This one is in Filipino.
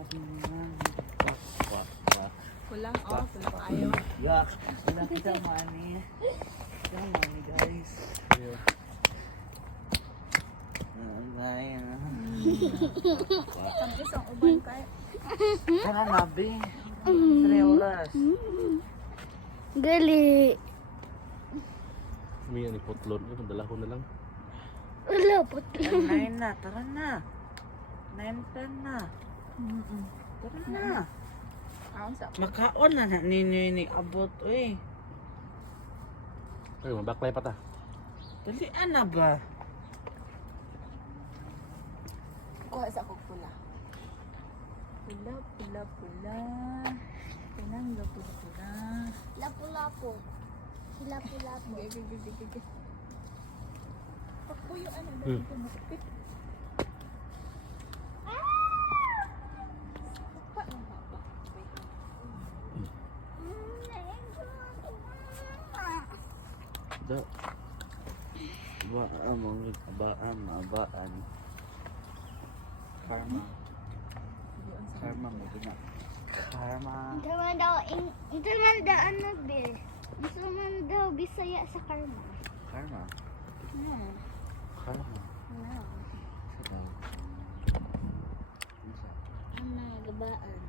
sabi niya. Kulang kulang ayaw. Yak, wala kita money. Yung money guys. Tapos ang uban kay. Sana nabi. 3 oras. Gali. May ani putlon, madala ko na lang. Wala po. 9 na, tara na. 9:10 na. Tara na. Aon sa Makaon na ni abot eh. Ay, mabaklay pa ta. Dalian na ba? kuha sa akong pula. Pula. Pinang pula. Lapu-lapu. Lapu-lapu. Gigi. Papuyo ano ba Hmm. ito masakit. Da. Ba among abaan. Karma mo gina. Karma. Ito man daw, ito man daan na bil. Ito man daw Bisaya sa karma. Karma. Hmm. Karma. Ano? Sa daw. Ano, gabaan.